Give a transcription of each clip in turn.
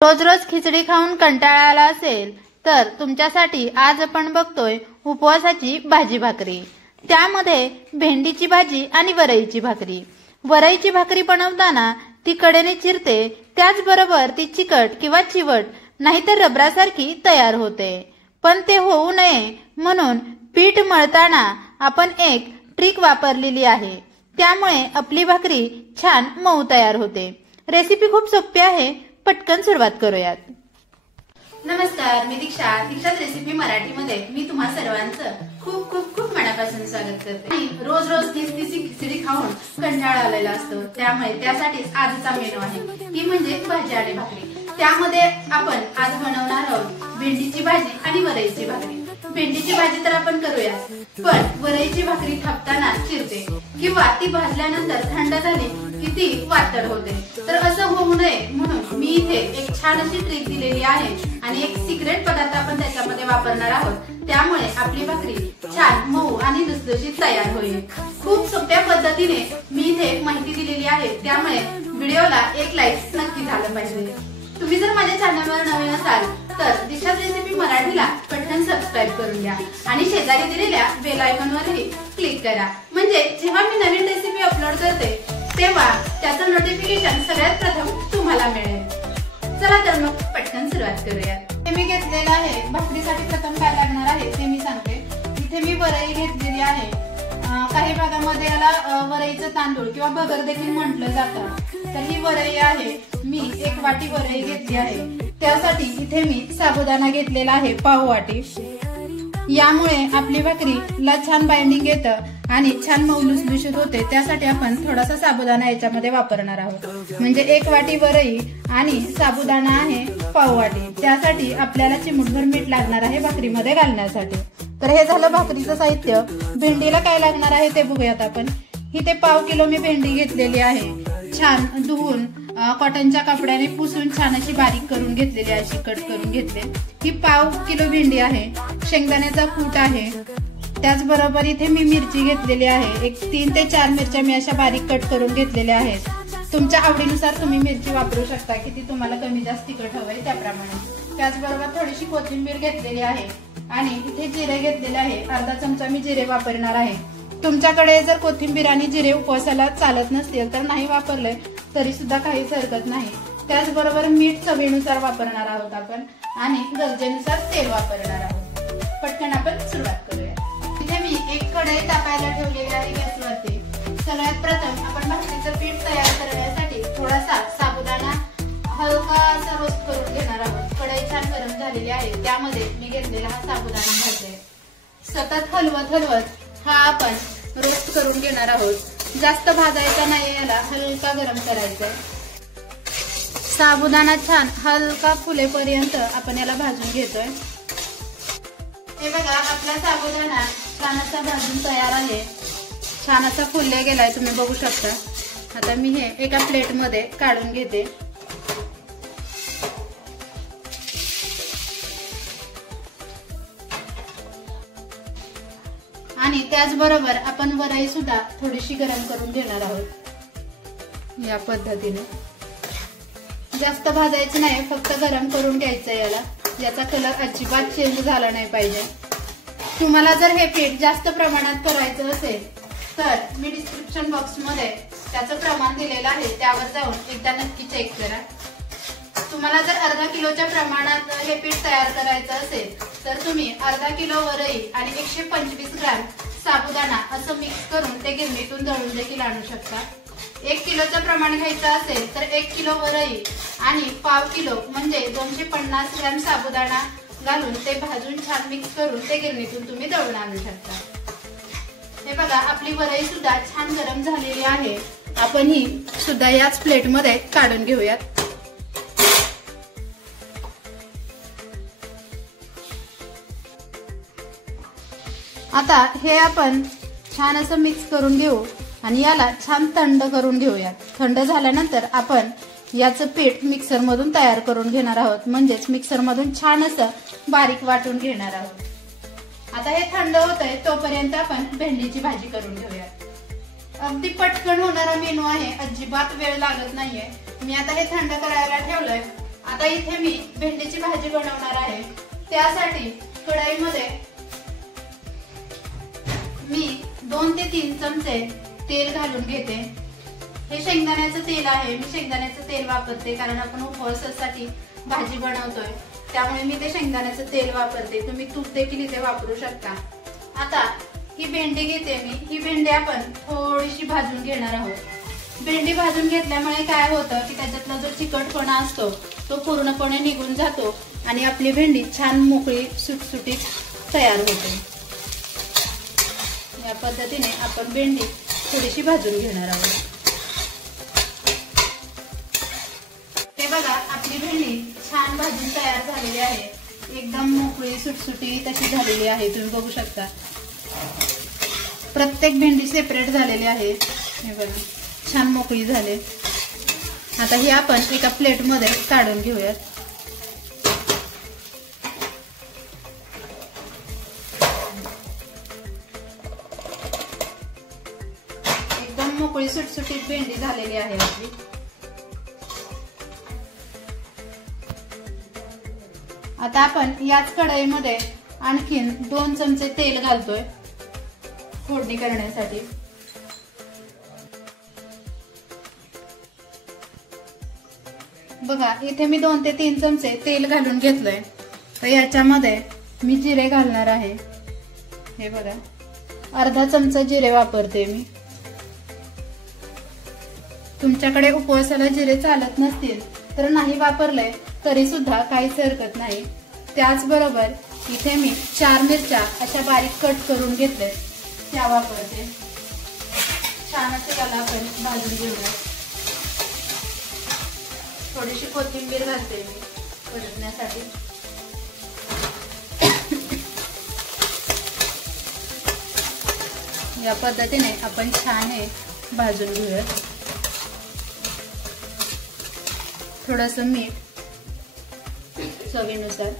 रोज रोज खिचडी खाऊन कंटाळा आला असेल तर तुमच्यासाठी आज आपण बघतोय उपवासाची भाजी भाकरी। त्यामध्ये भेंडीची भाजी आणि वरईची भाकरी। वरईची भाकरी बनवताना ती कडेने चिरते, त्याचबरोबर ती चिकट किंवा चिवट नाहीतर रबरासारखी तयार होते। पण ते होऊ नये म्हणून पीठ मळताना आपण एक ट्रिक वापरलेली आहे, त्यामुळे आपली भाकरी छान मऊ तयार होते। रेसिपी खूप सोपी आहे, पटकन सुरुवात करूयात। नमस्कार, मी दीक्षा। दीक्षाच रेसिपी मराठीमध्ये मी तुम्हा सर्वांचं खूप खूप खूप मनापासून स्वागत करते। रोज रोज तीच खिचडी खाऊन कंटाळा आलेला असतो, त्यामुळे त्यासाठीच आजचा मेनू आहे ती म्हणजे भाजी आणि भाकरी। त्यामध्ये आपण आज बनवणार आहोत भेंडीची भाजी आणि वरईची भाकरी। भेंडीची भाजी तर आपण करूया, पण वरईची भाकरी थापताना चिरते किंवा ती भाजल्यानंतर थंड झाली की ती वातड होते, तर असं होऊ नये म्हणून मी इथे एक छान अशी ट्रिक दिलेली आहे आणि एक सिक्रेट पदार्थ आपण त्याच्यामध्ये वापरणार आहोत, त्यामुळे आपली भाकरी छान मऊ आणि लुसलुशीत तयार होईल। खूप सोप्या पद्धतीने मी इथे माहिती दिलेली आहे, त्यामुळे व्हिडिओला एक लाईक नक्की झालं पाहिजे। तुम्ही जर माझ्या चॅनलवर नवीन असाल तर दीक्षाच रेसिपी मराठीला पटकन सबस्क्राइब करून घ्या आणि शेजारी दिलेल्या बेल आयकॉनवरही क्लिक करा, म्हणजे जेव्हा मी नवीन रेसिपी अपलोड करते तेव्हा त्याचं नोटिफिकेशन सगळ्यात प्रथम तुम्हाला मिळेल। चला तर मग पटकन सुरुवात करूया। हे मी घेतलेलं आहे, भाकरीसाठी प्रथम काय लागणार आहे ते मी सांगते। इथे मी वरई घेतलेली आहे, काही भागामध्ये याला वरईचं तांदूळ किंवा बगर देखील म्हटलं जातं, तर ही वरई आहे। मी एक वाटी वरई घेतली आहे, त्यासाठी इथे मी साबुदाणा घेतलेला आहे पाव वाटी। यामुळे आपली भाकरीला छान बाइंडिंग येतं आणि छान मऊ लुसलुशीत होते, त्यासाठी आपण थोडासा साबुदाणा याच्यामध्ये वापरणार आहोत। म्हणजे एक वाटी वरई आणि साबुदाणा आहे पाव वाटी, त्यासाठी आपल्याला चिमूटभर मीठ लागणार आहे भाकरीमध्ये घालण्यासाठी। तर हे झालं भाकरीचं साहित्य। भेंडीला काय लागणार आहे ते बघूयात आपण। इथे पाव किलो मी भेंडी घेतलेली आहे, छान धुवून कॉटनच्या कपड्याने पुसून छान अशी बारीक करून घेतलेली आहे, अशी कट करून घेतले। ही पाव किलो भेंडी आहे। शेंगदाण्याचा कूट आहे, त्याचबरोबर इथे मी मिरची घेतलेली आहे, एक 3 ते 4 मिरच्या मी अशा बारीक कट करून घेतलेल्या आहेत। तुमच्या आवडीनुसार तुम्ही मिरची वापरू शकता, किती तुम्हाला कमी जास्त तिखट हवंय त्याप्रमाणे। त्याचबरोबर थोडीशी कोथिंबीर घेतलेली आहे आणि इथे जिरे घेतलेले आहे, अर्धा चमचा मी जिरे वापरणार आहे। तुमच्याकडे जर कोथिंबीर आणि जिरे उपवासाला चालत नसतील तर नाही वापरले तरी सुद्धा काहीच हरकत नाही। त्याचबरोबर मीठ चवीनुसार वापरणार आहोत आपण आणि गरजेनुसार तेल वापरणार आहोत। पटकन आपण सुरुवात करूया। इथे मी एक कढई तापायला ठेवलेली आहे गॅसवरती। सगळ्यात प्रथम आपण भाकरीचं पीठ तयार करण्यासाठी थोडासा साबुदाणा हलका असा रोस्ट करून घेणार आहोत। कढई छान गरम झालेली आहे, त्यामध्ये मी घेतलेला हा साबुदाणा घालते। सतत हलवत हा आपण रोस्ट करून घेणार आहोत। जास्त भाजायचा नाही, याला हलका गरम करायचा। साबुदाणा छान हलका फुलेपर्यंत आपण याला भाजून घेतोय। हे बघा, आपला साबुदाणा छान असा भाजून तयार आहे, छान असा फुलले गेलाय, तुम्ही बघू शकता। आता मी हे एका प्लेट मध्ये काढून घेते। आणि त्याचबरोबर आपण वरई सुद्धा थोडीशी गरम करून घेणार आहोत। या पद्धतीने जास्त भाजायचं नाही, फक्त गरम करून घ्यायचं याला, याचा कलर अजिबात चेंज झाला नाही पाहिजे। तुम्हाला जर हे पीठ जास्त प्रमाणात करायचं असेल तर मी डिस्क्रिप्शन बॉक्स मध्ये त्याचं प्रमाण दिलेलं आहे, त्यावर जाऊन एकदा नक्की चेक करा। तुम्हाला जर अर्धा किलोच्या प्रमाणात हे पीठ तयार करायचं असेल तर तुम्ही अर्धा किलो वरई आणि 125 ग्रॅम साबुदाणा असं मिक्स करून ते गिरणीतून दळून देखील आणू शकता। 1 किलोचं प्रमाण घ्यायचं असेल तर 1 किलो वरई आणि पाव किलो म्हणजे 250 ग्रॅम साबुदाणा घालून ते भाजून छान मिक्स करून ते गिरणीतून तुम्ही दळून आणू शकता। हे बघा, आपली वरई सुद्धा छान गरम झालेली आहे। आपण ही सुद्धा याच प्लेट मध्ये काढून घेऊयात। आता हे आपण छान असं मिक्स करून घेऊ आणि याला छान थंड करून घेऊयात। थंड झाल्यानंतर आपण याचं पीठ मिक्सर मधून तयार करून घेणार आहोत, म्हणजेच मिक्सर मधून छान असं बारीक वाटून घेणार आहोत। आता हे थंड होतंय तोपर्यंत आपण भेंडीची भाजी करून घेऊयात। अगदी पटकन होणारा मेनू आहे, अजिबात वेळ लागत नाहीये। मी आता हे थंड करायला ठेवलंय आता इथे मी भेंडीची भाजी बनवणार आहे. त्यासाठी कढईमध्ये मी 2 ते 3 चमचे तेल घालून घेते. हे शेंगदाण्याचं तेल आहे. मी शेंगदाण्याचं तेल वापरते कारण आपण उपवासासाठी भाजी बनवतोय, त्यामुळे मी ते शेंगदाण्याचं तेल वापरते. तुम्ही तूप देखील इथे वापरू शकता. आता ही भेंडी घेते मी. ही भेंडी आपण थोडीशी भाजून घेणार आहोत. भेंडी भाजून घेतल्यामुळे काय होतं की त्याच्यातला जो चिकटपणा असतो तो पूर्णपणे निघून जातो आणि आपली भेंडी छान मोकळी सुटसुटीत तयार होते. या पद्धतीने आपण भेंडी थोडीशी भाजून घेणार आहोत. ते बघा, आपली भेंडी छान भाजून तयार झालेली आहे. एकदम मोकळी सुटसुटीत अशी झालेली आहे. तुम्ही बघू शकता प्रत्येक भेंडी सेपरेट झालेली आहे. हे बघा, छान मोकळी झाले. आता ही आपण एका प्लेट मध्ये काढून घेऊयात. एकदम मोकळी सुटसुटीत भेंडी झालेली आहे आपली. आता आपण याच कढईमध्ये आणखीन 2 चमचे तेल घालतोय फोडणी करण्यासाठी. बघा, इथे मी 2 ते 3 चमचे तेल घालून घेतलंय. तर याच्यामध्ये मी जिरे घालणार आहे. हे बघा, अर्धा चमचा जिरे वापरते मी. तुमच्याकडे उपवासाला जिरे चालत नसतील तर नाही वापरले तरी सुद्धा काहीच हरकत नाही. त्याचबरोबर इथे मी 4 मिरच्या अशा बारीक कट करून घेतले, त्या वापरते. छान असे त्याला आपण भाजून घेऊया. थोडीशी कोथिंबीर घालते मी परतण्यासाठी. या पद्धतीने आपण छान हे भाजून घेऊया. थोडंसं मीठ चवीनुसार.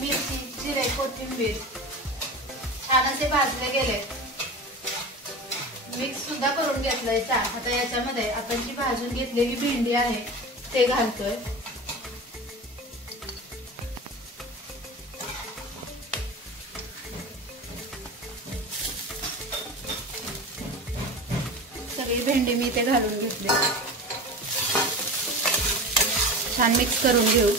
मिरची, जिरे, कोथिंबीर छान असे भाजले गेले. मिक्स सुद्धा करून घेतलंय. आता याच्यामध्ये आपण जी भाजून घेतलेली भेंडी आहे ते घालतोय. सगळी भेंडी मी इथे घालून घेतली. छान मिक्स करून घेऊ.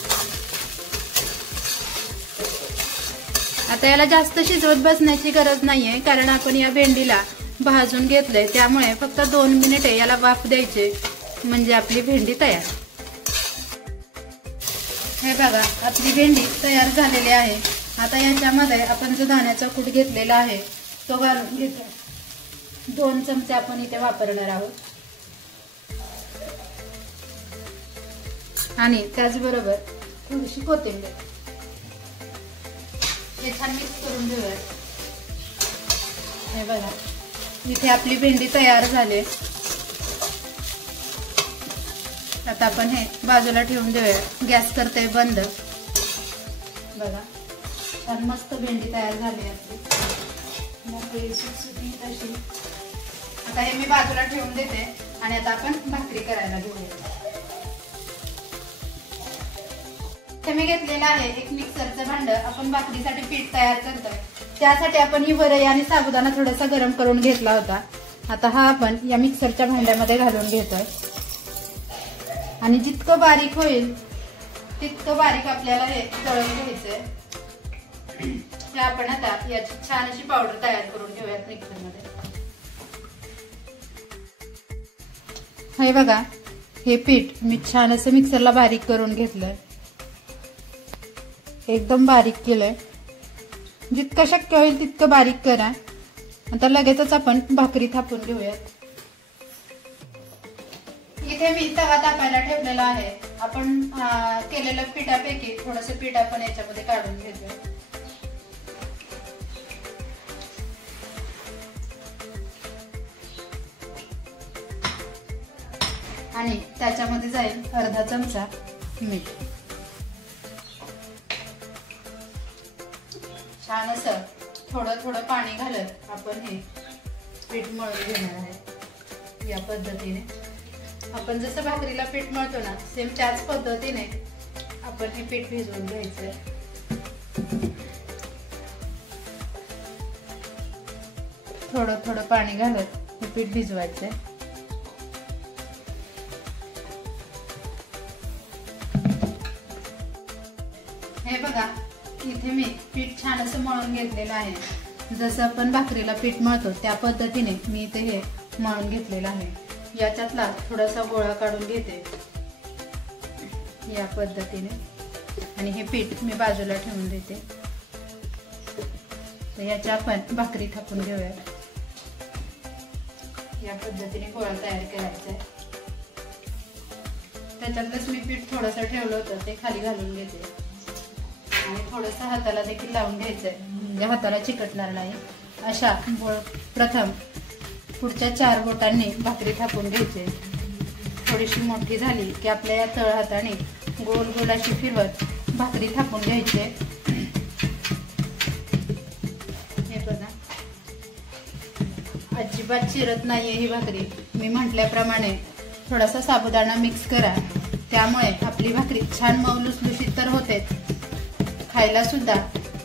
आता याला जास्त शिजवत बसण्याची गरज नाहीये कारण आपण या भेंडीला भाजून घेतलंय. त्यामुळे फक्त 2 मिनिटे याला वाफ द्यायचे म्हणजे आपली भेंडी तयार. हे बघा, आपली भेंडी तयार झालेली आहे. आता याच्यामध्ये आपण जो दाण्याचा कूट घेतलेला आहे तो घालून घेतो. 2 चमचे आपण इथे वापरणार आहोत. आणि त्याचबरोबर थोडीशी कोथिंबीर. हे छान मिक्स करून घेऊया. हे बघा, इथे आपली भेंडी तयार झाली. आता आपण हे बाजूला ठेवून देऊया. गॅस करते बंद. बघा, छान मस्त भेंडी तयार झाली आपली, मोकळी सुटसुटीत अशी. आता हे मी बाजूला ठेवून देते आणि आता आपण भाकरी करायला घेऊया. हे मी घेतलेलं आहे एक मिक्सरचं भांड. आपण भाकरीसाठी पीठ तयार करतोय. त्यासाठी आपण ही वरई आणि साबुदाणा थोडासा गरम करून घेतला होता. आता हा आपण या मिक्सरच्या भांड्यामध्ये घालून घेतोय. आणि जितकं बारीक होईल तितकं बारीक आपल्याला हे दळून घ्यायचंय. हे आपण आता याची छान अशी पावडर तयार करून घेऊयात मिक्सरमध्ये. हे बघा, हे पीठ मी छान असं मिक्सरला बारीक करून घेतलंय. एकदम बारीक केलंय. जितकं शक्य होईल तितकं बारीक करा. आता लगेचच आपण भाकरी थापून घेऊयात. इथे मी तवा तापायला ठेवलेला आहे. आपण केलेल्या पिठापैकी थोडंसं पीठ आपण याच्यामध्ये काढून घेतोय. आणि त्याच्यामध्ये जाईल अर्धा चमचा मीठ. छान असं थोडं थोडं पाणी घालत आपण हे पीठ मळून घेणार आहे. या पद्धतीने आपण जसं भाकरीला पीठ मळतो ना, सेम त्याच पद्धतीने आपण हे पीठ भिजवून घ्यायचंय. थोडं थोडं पाणी घालत हे पीठ भिजवायचंय. हे बघा, इथे मी पीठ छान असं मळून घेतलेलं आहे. जसं आपण भाकरीला पीठ मळतो त्या पद्धतीने मी इथे हे मळून घेतलेलं आहे. याच्यातला थोडासा गोळा काढून घेते या पद्धतीने आणि हे पीठ मी बाजूला ठेवून देते. तर याची आपण भाकरी थापून घेऊया. या पद्धतीने गोळा तयार करायचा आहे. त्याच्यातलंच मी पीठ थोडंसं ठेवलं होतं ते खाली घालून घेते आणि थोडंसं हाताला देखील लावून घ्यायचंय, म्हणजे हाताला चिकटणार नाही. अशा प्रथम पुढच्या 4 बोटांनी भाकरी थापून घ्यायची. थोडीशी मोठी झाली की आपल्या या तळ हाताने गोल गोल अशी फिरवत भाकरी थापून घ्यायची. हे बघा, अजिबात चिरत नाहीये ही भाकरी. मी म्हटल्याप्रमाणे थोडासा साबुदाणा मिक्स करा, त्यामुळे आपली भाकरी छान मऊ लुसलुशीत तर होते, खायला सुद्धा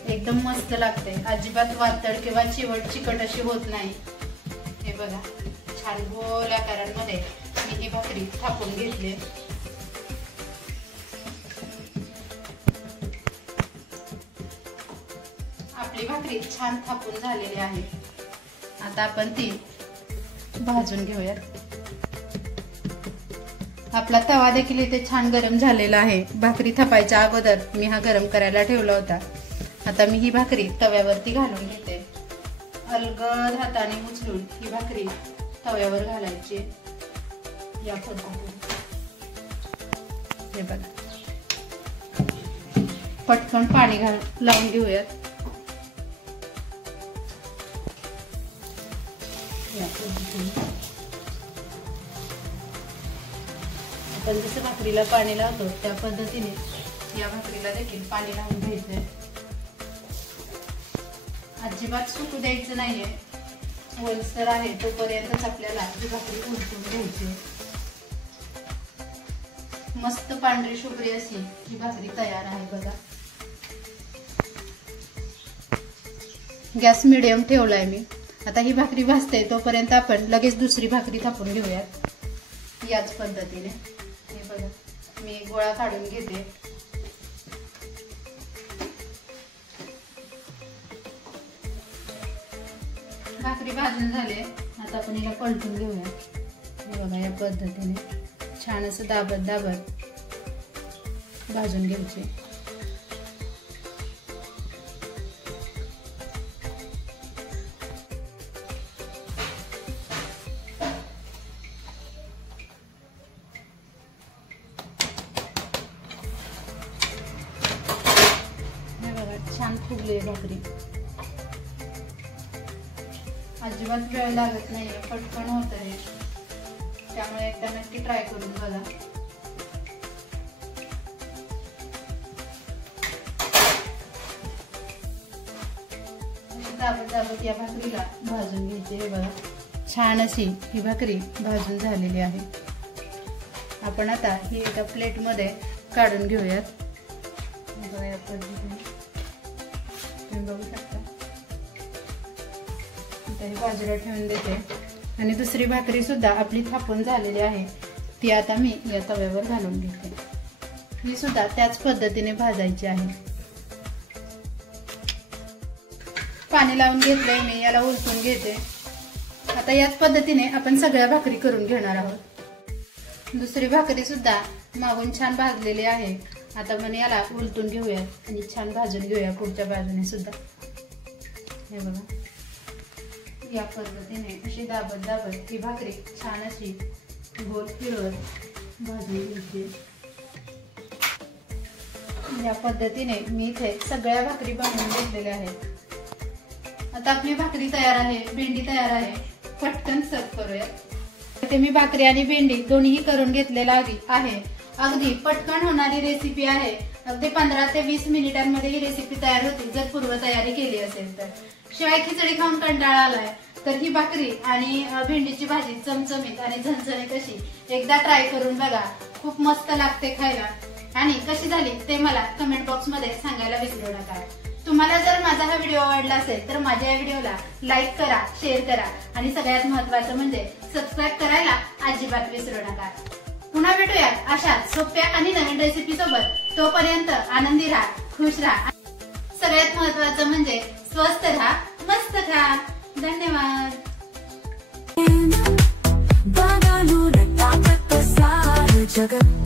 एकदम मस्त लागते. अजिबात वातळ किंवा चिकट अशी होत नाही. हे बघा, छान गोल आकारांमध्ये मी ही भाकरी थापून घेतली. आपली भाकरी छान थापून झालेली आहे. आता आपण ती भाजून घेऊया. आपला तवा देखील इथे छान गरम झालेला आहे. भाकरी थापायच्या अगोदर मी हा गरम करायला ठेवला होता. आता मी ही भाकरी तव्यावरती घालून घेते. अलगद हाताने उचलून ही भाकरी तव्यावर घालायची या पद्धतीने. हे बघा, पटकन पाणी लावून घेऊयात. या पद्धतीने आपण जसं भाकरीला पाणी लावतो त्या पद्धतीने या भाकरीला देखील पाणी लावून घ्यायचंय. अजिबात सुकू द्यायचं नाहीये. ओलसर आहे तोपर्यंतच आपल्याला ही भाकरी उलटून घ्यायची. मस्त पांढरी शुभ्री अशी ही भाकरी तयार आहे बघा. गॅस मिडियम ठेवलाय मी. आता ही भाकरी भाजते तोपर्यंत आपण लगेच दुसरी भाकरी थापून घेऊयात याच पद्धतीने. हे बघा, मी गोळा काढून घेते. भाकरी भाजून झाले. आता आपण हिला पलटून घेऊया. हे बघा, या पद्धतीने छान असं दाबत दाबत भाजून घ्यायचे. हे बघा, छान फुगली भाकरी. अजिबात वेळ लागत नाही, पटकन होत आहे. त्यामुळे एकदा नक्की ट्राय करून बघा. दाबत दाबत या भाकरीला भाजून घ्यायची. हे बघा, छान अशी ही भाकरी भाजून झालेली आहे. आपण आता ही एका प्लेट मध्ये काढून घेऊयात. बघा, या पद्धतीने तुम्ही बघू शकता. बाजूला ठेवून देते आणि दुसरी भाकरी सुद्धा आपली थापून झालेली आहे ती आता मी या तव्यावर घालून घेते. ही सुद्धा त्याच पद्धतीने भाजायची आहे. पाणी लावून घेतलंय मी, याला उलटून घेते. आता याच पद्धतीने आपण सगळ्या भाकरी करून घेणार आहोत. दुसरी भाकरी सुद्धा मागून छान भाजलेली आहे. आता आपण याला उलटून घेऊया आणि छान भाजून घेऊया पुढच्या बाजूने सुद्धा. हे बघा, या पद्धतीने अशी दाबत दाबत ही भाकरी छान अशी गोल फिरवत भाजून घ्यायची. या पद्धतीने मी इथे सगळ्या भाकरी बनवून घेतलेल्या आहेत. आता आपली भाकरी तयार आहे, भेंडी तयार आहे. पटकन सर्व करूया. इथे मी भाकरी आणि भेंडी दोन्ही करून घेतलेला आहे. अगदी पटकन होणारी रेसिपी आहे. अगदी 15 ते 20 मिनिटांमध्ये ही रेसिपी तयार होती जर पूर्वतयारी केली असेल तर. शिवाय खिचडी खाऊन कंटाळा आलाय तर ही भाकरी आणि भेंडीची भाजी चमचमीत आणि झणझणीत अशी एकदा ट्राय करून बघा. खूप मस्त लागते खायला. आणि कशी झाली ते मला कमेंट बॉक्स मध्ये सांगायला विसरू नका. तुम्हाला जर माझा हा व्हिडिओ आवडला असेल तर माझ्या या व्हिडिओला लाईक करा, शेअर करा आणि सगळ्यात महत्त्वाचं म्हणजे सबस्क्राईब करायला अजिबात विसरू नका. पुन्हा भेटूयात अशा सोप्या आणि नवीन रेसिपी सोबत. तोपर्यंत आनंदी राहा, खुश राहा. सगळ्यात महत्त्वाचं म्हणजे स्वस्थ राहा, मस्त खा. धन्यवाद. जगत